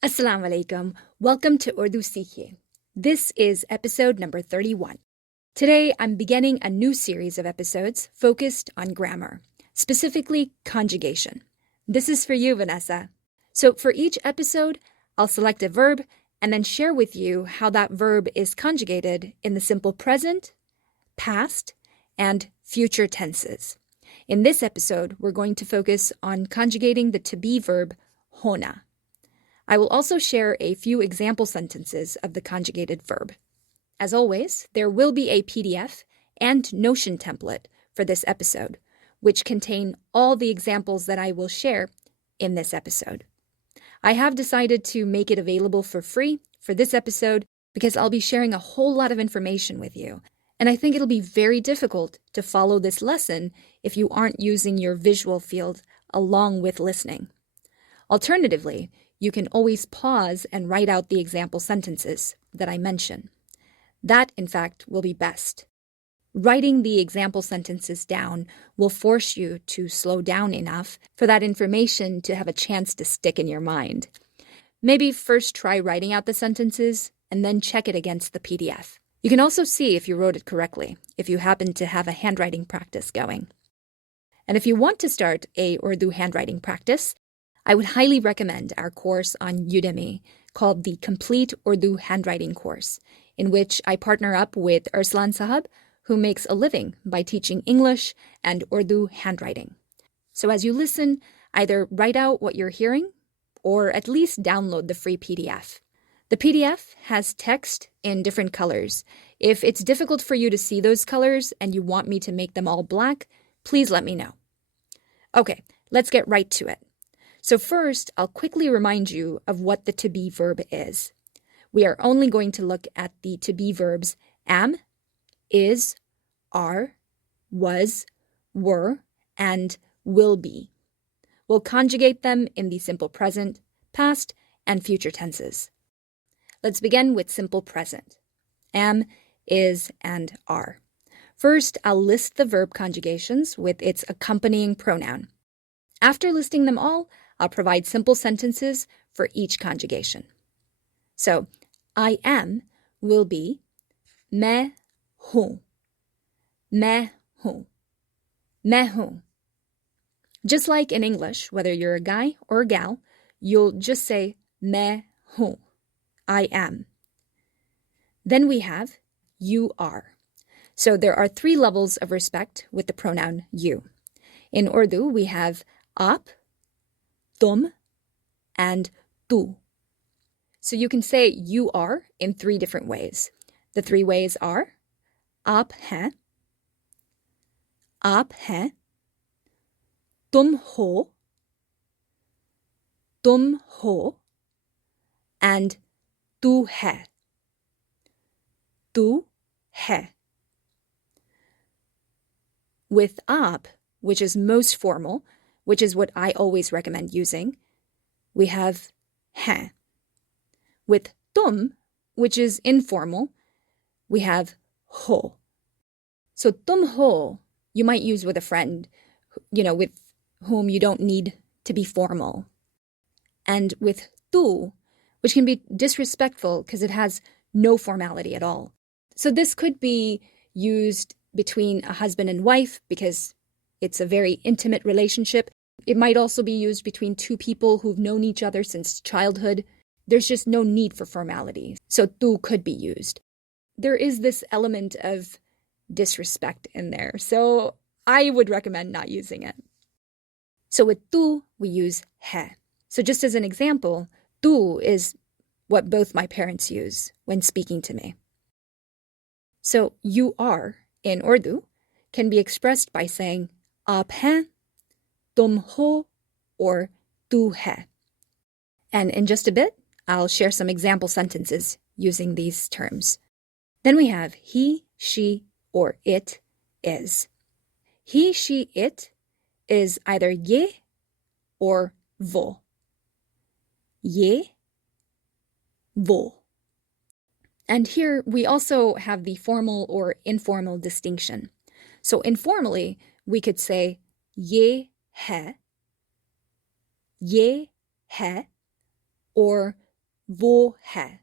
Assalamu alaikum. Welcome to Urdu Seekhiye. This is episode number 31. Today, I'm beginning a new series of episodes focused on grammar, specifically conjugation. This is for you, Vanessa. So for each episode, I'll select a verb and then share with you how that verb is conjugated in the simple present, past, and future tenses. In this episode, we're going to focus on conjugating the to-be verb Hona. I will also share a few example sentences of the conjugated verb. As always, there will be a PDF and Notion template for this episode, which contain all the examples that I will share in this episode. I have decided to make it available for free for this episode because I'll be sharing a whole lot of information with you, and I think it'll be very difficult to follow this lesson if you aren't using your visual field along with listening. Alternatively, you can always pause and write out the example sentences that I mention. That, in fact, will be best. Writing the example sentences down will force you to slow down enough for that information to have a chance to stick in your mind. Maybe first try writing out the sentences and then check it against the PDF. You can also see if you wrote it correctly, if you happen to have a handwriting practice going. And if you want to start a Urdu handwriting practice, I would highly recommend our course on Udemy called the Complete Urdu Handwriting Course, in which I partner up with Arslan Sahab, who makes a living by teaching English and Urdu handwriting. So as you listen, either write out what you're hearing or at least download the free PDF. The PDF has text in different colors. If it's difficult for you to see those colors and you want me to make them all black, please let me know. Okay, let's get right to it. So first, I'll quickly remind you of what the to-be verb is. We are only going to look at the to-be verbs am, is, are, was, were, and will be. We'll conjugate them in the simple present, past, and future tenses. Let's begin with simple present. Am, is, and are. First, I'll list the verb conjugations with its accompanying pronoun. After listing them all, I'll provide simple sentences for each conjugation. So, I am will be मैं हूँ, मैं हूँ, मैं हूँ. Just like in English, whether you're a guy or a gal, you'll just say मैं हूँ, I am. Then we have you are. So there are 3 levels of respect with the pronoun you. In Urdu, we have आप, तुम, and तू. So you can say you are in 3 different ways. The 3 ways are आप हैं, तुम हो, and तू है. With आप, which is most formal, which is what I always recommend using, we have हैं. With तुम, which is informal, we have हो. So तुम हो, you might use with a friend, with whom you don't need to be formal. And with tú, which can be disrespectful because it has no formality at all. So this could be used between a husband and wife because it's a very intimate relationship. It might also be used between 2 people who've known each other since childhood. There's just no need for formality. So tú could be used. There is this element of disrespect in there, so I would recommend not using it. So with tú, we use है. So just as an example, tú is what both my parents use when speaking to me. So you are, in Urdu, can be expressed by saying आप हैं, तुम हो, or तू है. And in just a bit, I'll share some example sentences using these terms. Then we have he, she, or it is. He, she, it is either ye or वो. Ye, वो. And here we also have the formal or informal distinction. So informally, we could say ये है, or वो है.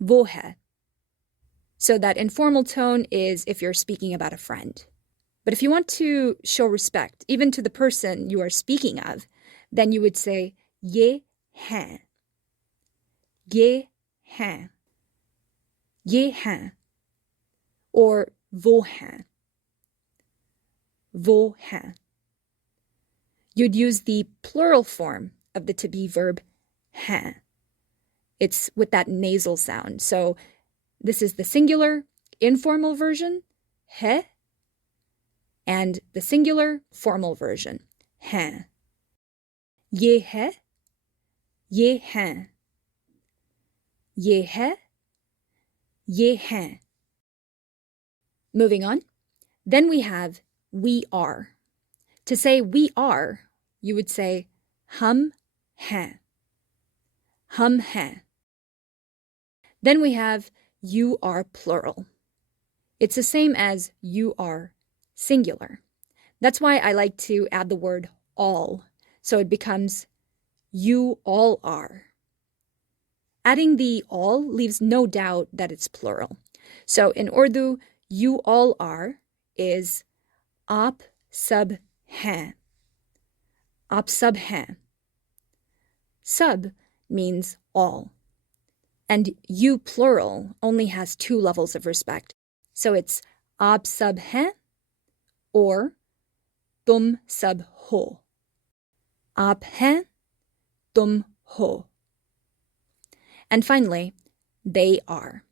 वो है. So that informal tone is if you're speaking about a friend. But if you want to show respect, even to the person you are speaking of, then you would say ye hain. Ye hain. Ye hain. Or वो हैं. वो हैं. You'd use the plural form of the to be verb हैं. It's with that nasal sound. So this is the singular informal version, है, and the singular formal version, हैं. ये है, ये हैं. ये है, ये हैं. Moving on. Then we have we are. To say we are, you would say हम हैं. हम हैं. Then we have you are plural. It's the same as you are singular. That's why I like to add the word all, so it becomes you all are. Adding the all leaves no doubt that it's plural. So in Urdu, you all are is आप सब हैं. आप सब हैं. Sub means all. And you plural only has two levels of respect. So it's आप सब हैं or तुम सब हो. आप हैं, तुम हो. And finally, they are.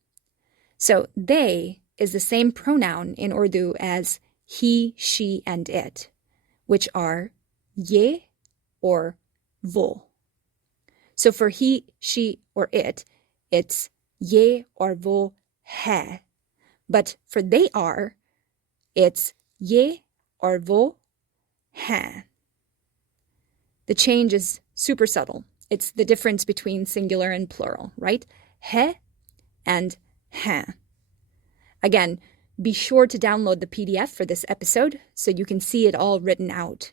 So they is the same pronoun in Urdu as he, she, and it, which are ye or wo. So for he, she, or it, it's ye or wo hai. But for they are, it's ye or wo hain. The change is super subtle. It's the difference between singular and plural, right? Hai and hain. Again, be sure to download the PDF for this episode so you can see it all written out.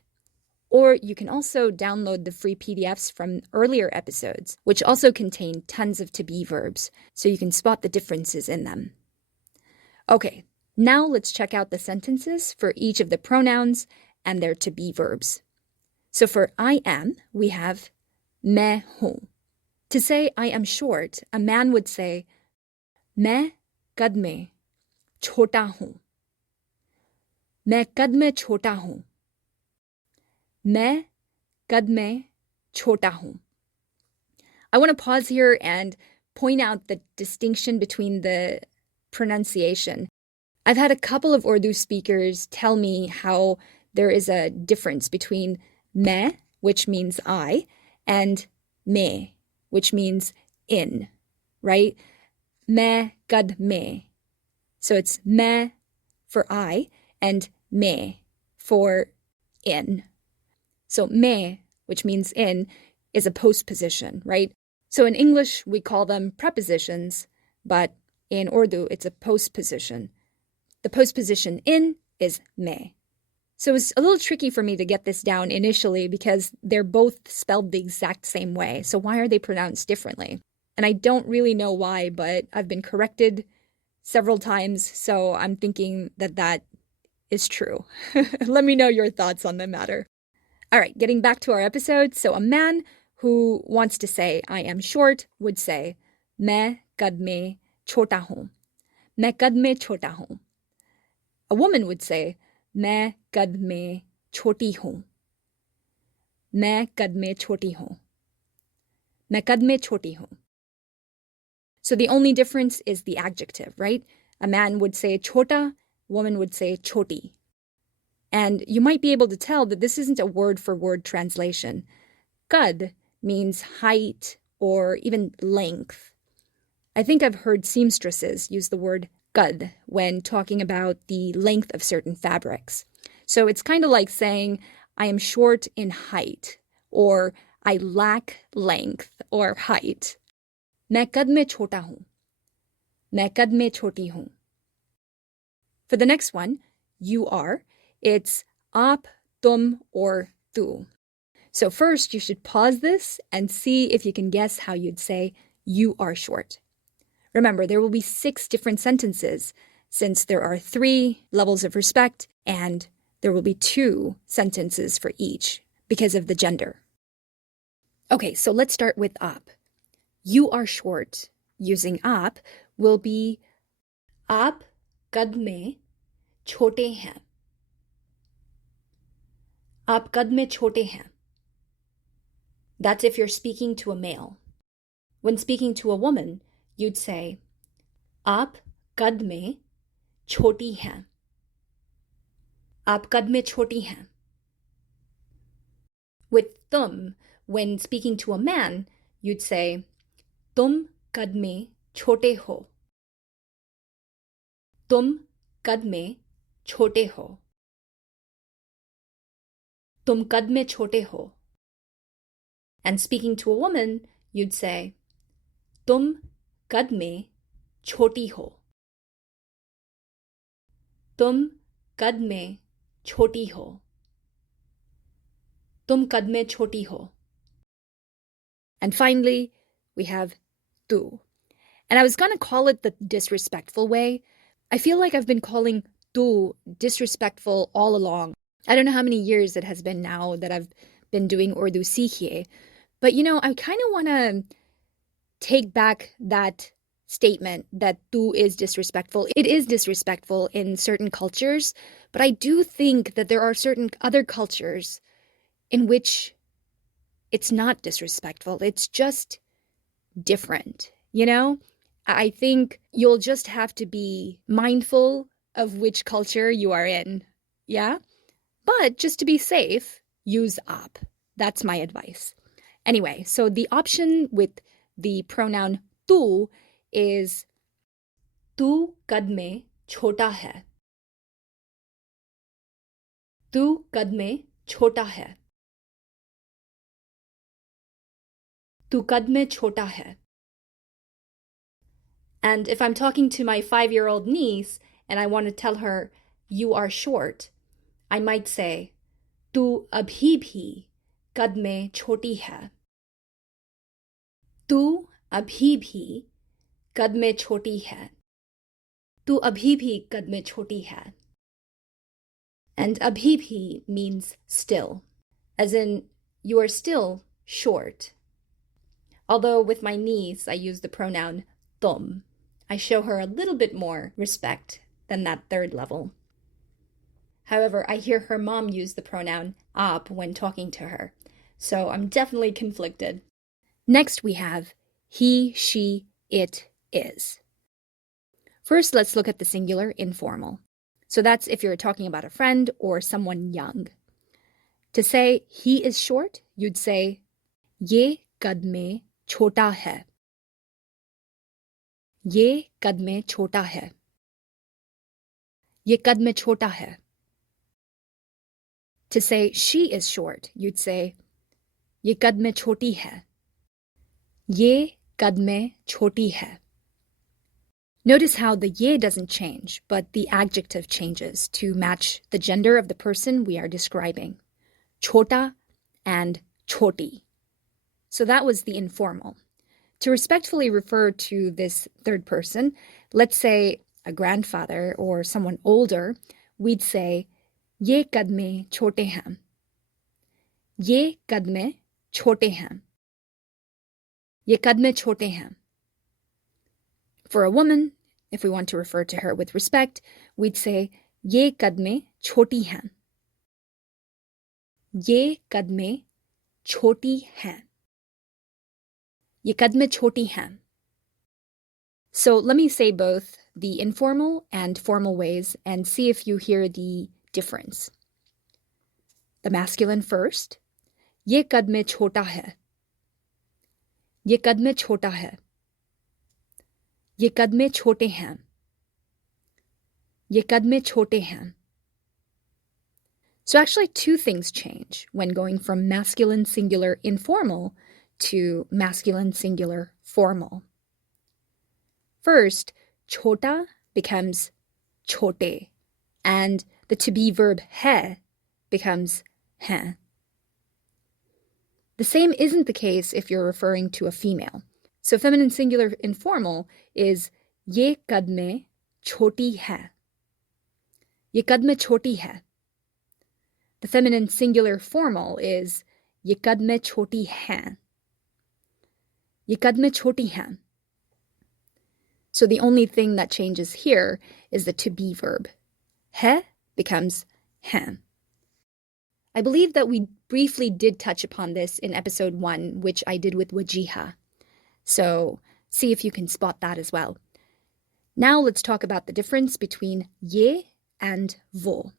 Or you can also download the free PDFs from earlier episodes, which also contain tons of to-be verbs, so you can spot the differences in them. Okay, now let's check out the sentences for each of the pronouns and their to-be verbs. So for I am, we have मैं हूँ. To say I am short, a man would say मैं कद में छोटा हूँ. मैं कद में छोटा हूँ. मैं कद में छोटा हूँ. I want to pause here and point out the distinction between the pronunciation. I've had a couple of Urdu speakers tell me how there is a difference between मैं, which means I, and में, which means in, right? मैं कद में. So it's मैं for I and में for in. So में, which means in, is a postposition, right? So in English, we call them prepositions, but in Urdu, it's a postposition. The postposition in is में. So it's a little tricky for me to get this down initially because they're both spelled the exact same way. So why are they pronounced differently? And I don't really know why, but I've been corrected several times, so I'm thinking that that is true. Let me know your thoughts on the matter. All right, getting back to our episode. So a man who wants to say I am short would say मैं कद में छोटा हूँ. मैं कद में छोटा हूँ. A woman would say मैं कद में छोटी हूँ. मैं कद में छोटी हूँ. मैं कद में छोटी हूँ. So the only difference is the adjective, right? A man would say chota, woman would say choti. And you might be able to tell that this isn't a word-for-word translation. Kad means height or even length. I think I've heard seamstresses use the word kad when talking about the length of certain fabrics. So it's kind of like saying, I am short in height, or I lack length or height. मैं कद में छोटा हूँ. मैं कद में छोटी हूँ. For the next one, you are, it's आप, तुम, or तू. So first, you should pause this and see if you can guess how you'd say, you are short. Remember, there will be 6 different sentences since there are 3 levels of respect and there will be 2 sentences for each because of the gender. Okay, so let's start with up. You are short using up will be आप कद में छोटे हैं. आप कद में छोटे हैं. That's if you're speaking to a male. When speaking to a woman, you'd say आप कद में छोटी हैं. आप कद में छोटी हैं. With तुम, when speaking to a man, you'd say तुम कद में छोटे हो. तुम कद में छोटे हो. तुम कद में छोटे हो. And speaking to a woman, you'd say तुम कद में छोटी हो. तुम कद में छोटी हो. तुम कद में छोटी हो. And finally, we have tu. And I was going to call it the disrespectful way. I feel like I've been calling tu disrespectful all along. I don't know how many years it has been now that I've been doing Urdu Sikhiye. But, I kind of want to take back that statement that tu is disrespectful. It is disrespectful in certain cultures, but I do think that there are certain other cultures in which it's not disrespectful. It's just different, I think you'll just have to be mindful of which culture you are in, yeah? But just to be safe, use आप. That's my advice. Anyway, so the option with the pronoun tu is तू कद में छोटा है. तू कद में छोटा है. तू कद में छोटा है. And if I'm talking to my 5-year-old niece and I want to tell her, you are short, I might say, तू अभी भी कद में छोटी है. तू अभी भी कद में छोटी है. तू अभी भी कद में छोटी है. And अभी भी means still, as in you are still short. Although with my niece, I use the pronoun तुम. I show her a little bit more respect than that 3rd level. However, I hear her mom use the pronoun आप when talking to her, so I'm definitely conflicted. Next we have he, she, it, is. First, let's look at the singular informal. So that's if you're talking about a friend or someone young. To say he is short, you'd say ये कद में छोटा है. ये कद में छोटा है. ये कद में छोटा है. To say she is short, you'd say ये कद में छोटी है. ये कद में छोटी है. Notice how the ye doesn't change, but the adjective changes to match the gender of the person we are describing. Chota and choti. So that was the informal. To respectfully refer to this 3rd person, let's say a grandfather or someone older, we'd say, ye kad mein chote hain. Ye kad mein chote hain. Ye kad mein chote hain. For a woman, if we want to refer to her with respect, we'd say, ye kad mein choti hain. Ye kad mein choti hain. ये कद में छोटी हैं. So let me say both the informal and formal ways and see if you hear the difference. The masculine first. ये कद में छोटा है. ये कद में छोटा है. ये कद में छोटे हैं. ये कद में छोटे हैं. So actually 2 things change when going from masculine singular informal to masculine singular formal. First, chota becomes chote, and the to be verb hai becomes hain. The same isn't the case if you're referring to a female. So feminine singular informal is ye कद में छोटी है. ये कद में छोटी है. The feminine singular formal is ये कद में छोटी हैं. ये कद में छोटी हैं. So the only thing that changes here is the to be verb. है becomes हैं. I believe that we briefly did touch upon this in episode 1, which I did with wajiha. So see if you can spot that as well. Now let's talk about the difference between ye and wo.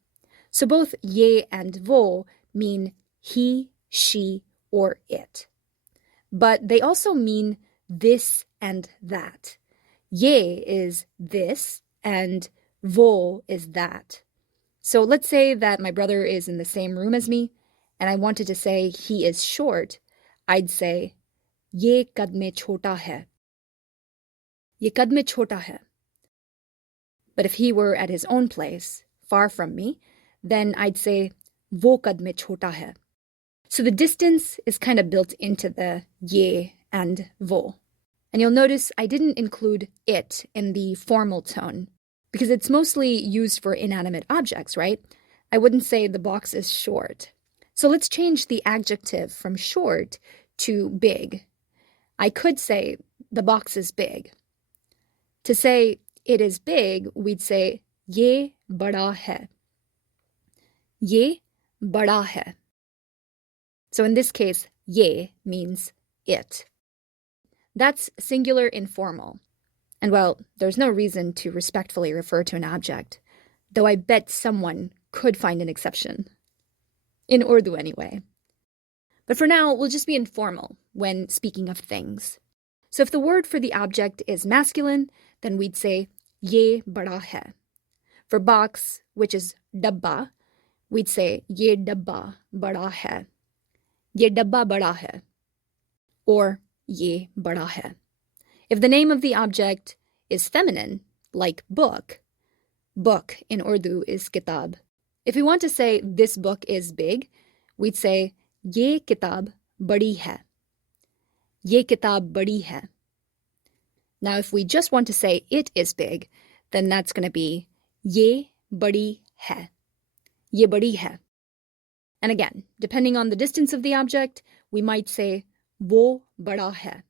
So both ye and wo mean he, she, or it. But they also mean this and that. Ye is this and wo is that. So let's say that my brother is in the same room as me and I wanted to say he is short. I'd say ye कद में छोटा है. ये कद में छोटा है. But if he were at his own place, far from me, then I'd say वो कद में छोटा है. So the distance is kind of built into the ye and wo. And you'll notice I didn't include it in the formal tone because it's mostly used for inanimate objects, right? I wouldn't say the box is short. So let's change the adjective from short to big. I could say the box is big. To say it is big, we'd say ये बड़ा है. ये बड़ा है. So in this case, ye means it. That's singular informal. And well, there's no reason to respectfully refer to an object, though I bet someone could find an exception. In Urdu anyway. But for now, we'll just be informal when speaking of things. So if the word for the object is masculine, then we'd say ye bada hai. For box, which is dabba, we'd say ye dabba bada hai. Ye dabba bada hai. Or ye bada hai. If the name of the object is feminine, like book, book in Urdu is kitab. If we want to say this book is big, we'd say ye kitab badi hai. Ye kitab badi hai. Now, if we just want to say it is big, then that's going to be ye badi hai. Ye badi hai. And again, depending on the distance of the object, we might say wo bada hai.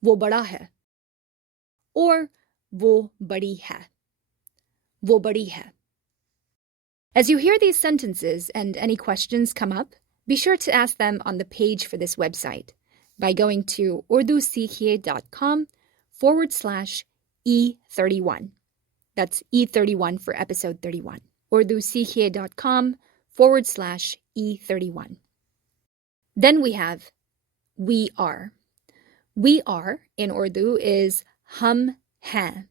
Wo bada hai. Or wo badi hai. Wo badi hai. As you hear these sentences and any questions come up, be sure to ask them on the page for this website by going to urdusikhiye.com/E31. That's E31 for episode 31. urdusikhiye.com/E31. Then we have we are. We are in Urdu is hum hain.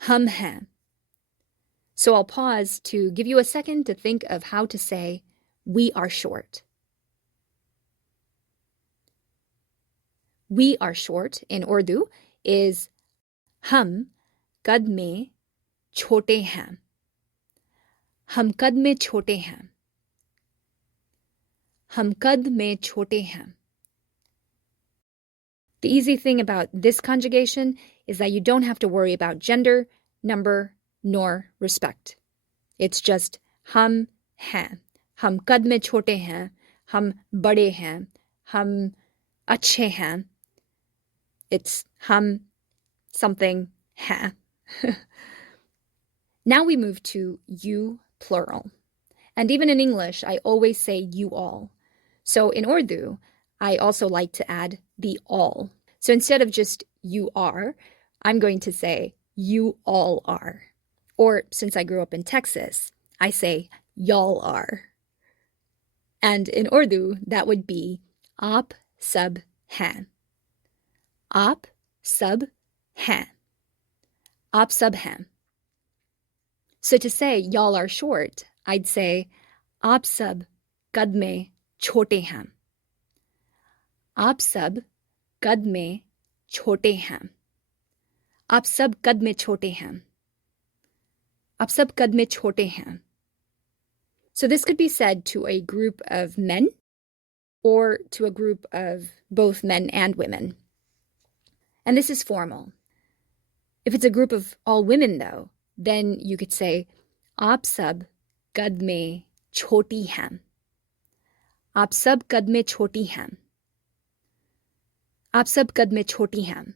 Hum hain. So I'll pause to give you a second to think of how to say we are short. We are short in Urdu is hum kad mein chote hain. Hum kad mein chote hain. Hum kad mein chote hain. The easy thing about this conjugation is that you don't have to worry about gender, number, nor respect. It's just hum hain. Hum kad mein chote hain. Hum bade hain. Hum अच्छे हैं. It's hum something hain. Now we move to you plural. And even in English, I always say you all. So in Urdu, I also like to add the all. So instead of just you are, I'm going to say you all are. Or since I grew up in Texas, I say y'all are. And in Urdu, that would be aap sab hain. Aap sab hain. Aap sab hain. So to say y'all are short, I'd say aap sab kad mein chote hain. Aap sab kad mein chote hain. Aap sab kad mein chote hain. Aap sab kad mein chote hain. So this could be said to a group of men, or to a group of both men and women. And this is formal. If it's a group of all women, though, then you could say, आप सब कद में छोटी हैं. आप सब कद में छोटी हैं. आप सब कद में छोटी हैं.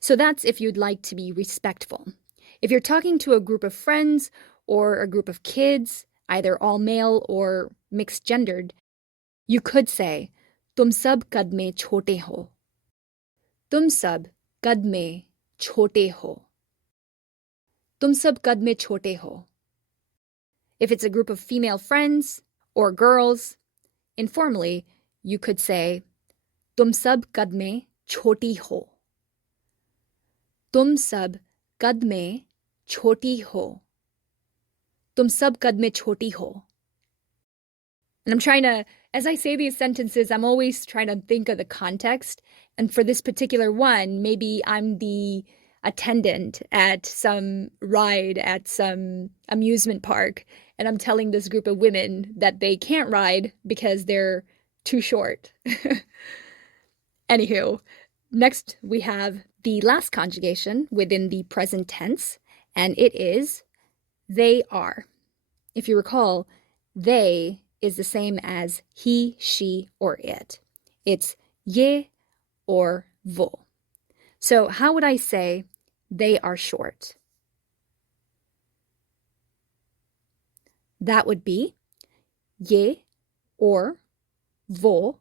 So that's if you'd like to be respectful. If you're talking to a group of friends or a group of kids, either all male or mixed gendered, you could say, तुम सब कद में छोटे हो. तुम सब कद में छोटे हो. तुम सब कद में छोटे हो. If it's a group of female friends or girls, informally, you could say, तुम सब कद में छोटी हो. तुम सब कद में छोटी हो. तुम सब कद में छोटी हो. And I'm trying to, as I say these sentences, I'm always trying to think of the context. And for this particular one, maybe I'm the attendant at some ride at some amusement park, and I'm telling this group of women that they can't ride because they're too short. Anywho, next we have the last conjugation within the present tense, and it is they are. If you recall, they is the same as he, she, or it. It's ye or vo. So how would I say they are short? That would be ye or vo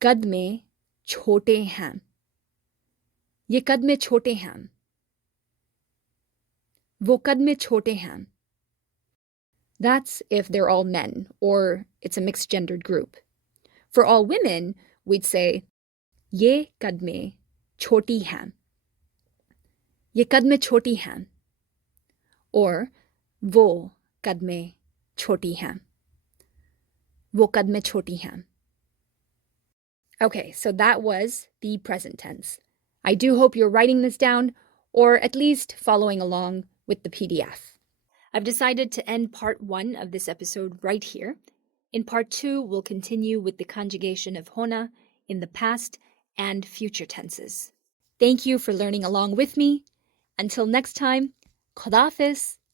कद में छोटे हैं. ये कद में छोटे हैं. वो कद में छोटे हैं. That's if they're all men or it's a mixed gendered group. For all women, we'd say ये कद में छोटी हैं. ये कद में छोटी हैं. Or वो कद में छोटी हैं. वो कद में छोटी हैं. Okay, so that was the present tense. I do hope you're writing this down or at least following along with the PDF. I've decided to end part 1 of this episode right here. In part 2, we'll continue with the conjugation of Hona in the past and future tenses. Thank you for learning along with me. Until next time, Khodafis.